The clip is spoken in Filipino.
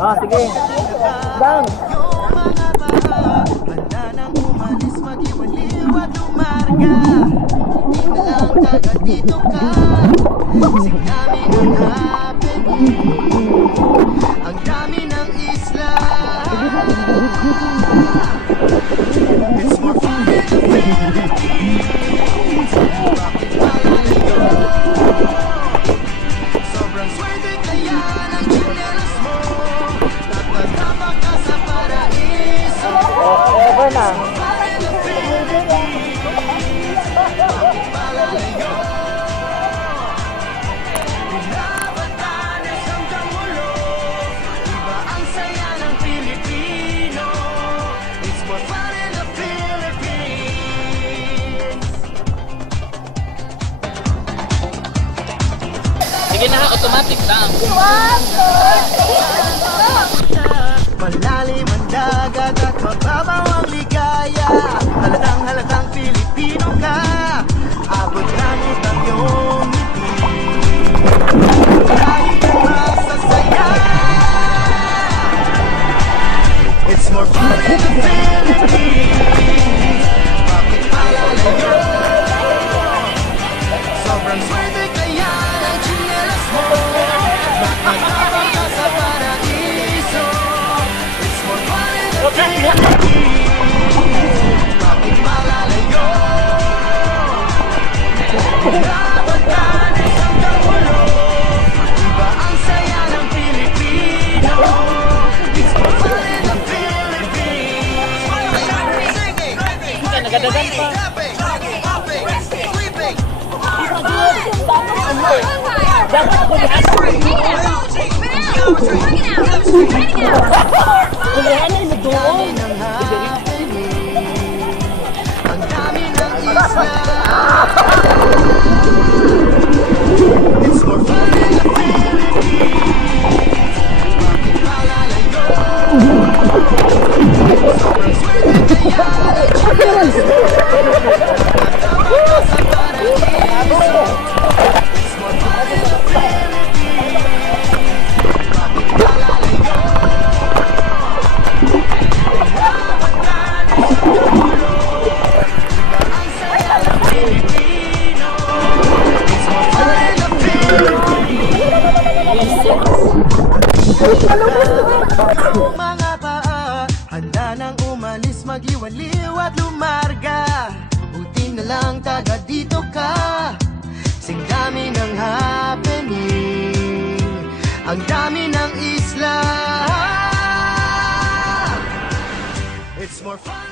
Ah, sige. Bang! Handa nang umalis, mag-iwaliw at umarga. Hindi na lang taga dito ka. Sing dami ng happening. Ang dami ng isla. It's more fun in the Philippines. Bakit malalayo? Sobrang swerte kaya ng chinelas mo. Tatagama ka sa paraiso. Over na. Bakit malalayo? Pinabatanes hanggang ulo. Iba ang saya ng Pilipino. It's more fun in the Philippines. Sige na, automatic lang. Malalim ang dagat at mababaw ang ligaya. Halatang Pilipino ka. Abot langit ang iyong ngiti. Kahit masasaya. It's more fun in the Philippines. Bakit malalayo? Sobrang swerte kaya ng chinelas mo. Nakakabang ka sa paraiso. It's more fun in the Philippines. Bakit malalayo? Pinabatanes hanggang ulo. Iba ang saya ng Pilipino. It's more fun in the Philippines. Singing, Nagadagan pa. clapping, hopping, sleeping. Dapat ako lahat. Kulihan na yung doon. Ang happening. Ang dami ng isla. It's more fun in the Philippines. Bakit malalayo? Sobrang swerte kaya ng chinelas mo. Nakakabang ka sa paraiso. It's more fun in the Philippines. Bakit malalayo? Pinabatanes hanggang ulo. Iba ang saya ng Pilipino. It's more fun in the Philippines. Mga paa, handa nang umalis, mag-iwaliw at lumarga. Buti na lang taga dito ka. Sing dami ng happening. Ang dami ng isla. It's more fun